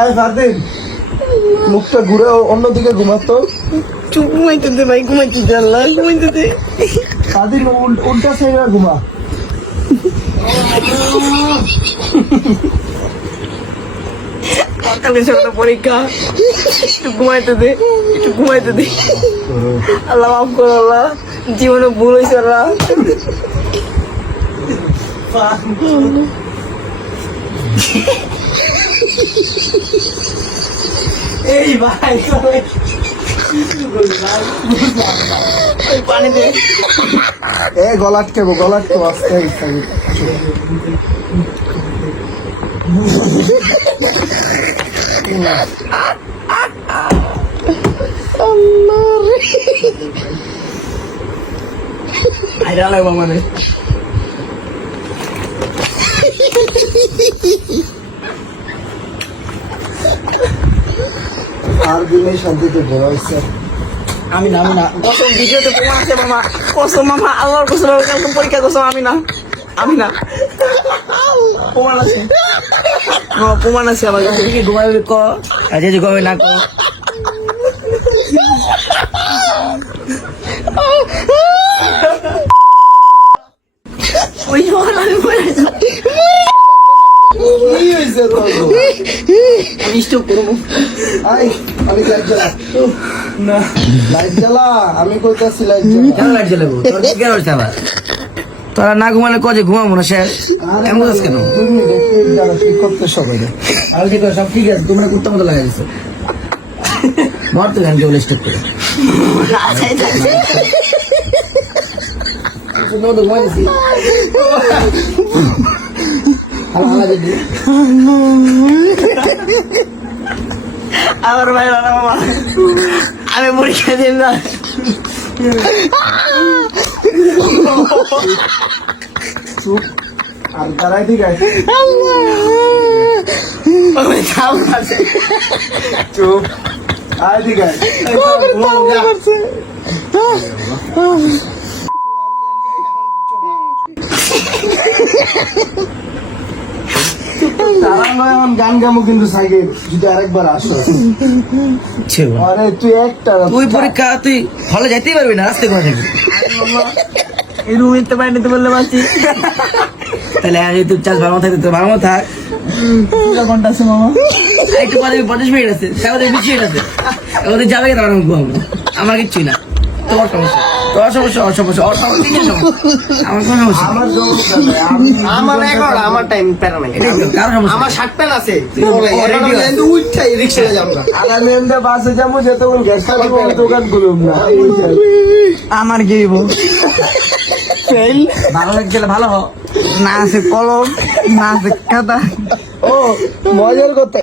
আয় ফারদিন, মুখটা ঘুরে অন্যদিকে ঘুমাতো। চুপ, ঘুমাইতে দে ভাই, ঘুমাইতে দে, আল্লাহ ঘুমাইতে দে। ফারদিন উল্টা সাইডে ঘুমা। কালকে সকালে পরীক্ষা, একটু ঘুমাইতে দে, একটু ঘুমাইতে দে। আল্লাহ মাফ করো, আল্লাহ জীবনে ভুল হয়েছে আল্লাহ। এই ভাই পানি দে। এ গলা আটকাবো, গলা আটকাবো, আস্তে আস্তে। আইরা লাগবো মানে আর দিনে শান্তিতে ঘোরা হয়েছে। আমি না কসম, ভিডিওতে প্রমাণ আছে মামা, কসম মামা, আল্লাহর কসম, কালকে পরীক্ষা কসম, আমি না প্রমাণ আছে মামা, প্রমাণ আছে আমার কাছে। কি ঘুমাবি ক, আর যদি ঘুমাবি না ক। ওই আমি পড়ে আছি। কি হয়েছে তোর? আমি স্টপ করবো। আই, আমি লাইট জ্বালা। না, লাইট জ্বালা, আমি কইতাছি লাইট জ্বালা। কেন লাইট জ্বালাবো? তোর কেন হচ্ছে আবার? তোরা না ঘুমালে কজে ঘুমাবো না শেষ? এমন কাজ কেন? 2 মিনিট একটু দাঁড়া, ঠিক করতে সবাই। আর কি সব ঠিক আছে, তোমরা কুত্তা মতো লাগাই দিছো। মর তো গান কেবল স্টপ করে। আমার ভাই মামা, আমি পরীক্ষা দিন না। চুপ, আর দাঁড়াই ঠিক আছে। চুপ, আয় ঠিক আছে। গান গামো কিন্তু সাইকেল যদি আরেকবার আসো। আরে তুই একটা তুই পরীক্ষা, তুই হলে যাইতেই পারবি না, রাস্তায় কোথা থেকে? এই রুম নিতে পারি নিতে বললে পারছি। তাহলে আগে তুই চাষ ভালো থাকতে, তোর ভালো থাক। ঘন্টা আছে মামা, একটু পরে 50 মিনিট আছে, 20 মিনিট আছে। ওদের যাবে কেন? আমি ঘুমাবো, আমার কিচ্ছুই না। তোর সমস্যা, তোর সমস্যা, ওর সমস্যা, ওর সমস্যা, আমার কোনো সমস্যা। আমার 11 আমার টাইম প্যারা নাই। কারো সমস্যা আমার শার্ট প্যান্ট আছে। ready উঠটাই রিকশায় যাবো। আর আমি এমনি বাসে যাবো, যেতে বল গ্যাস দোকান খুলুম না। আমার কি ফেল। ভালো লাগছিল, ভালো হ। না আছে কলম, না আছে খাতা। ও মজার কথা।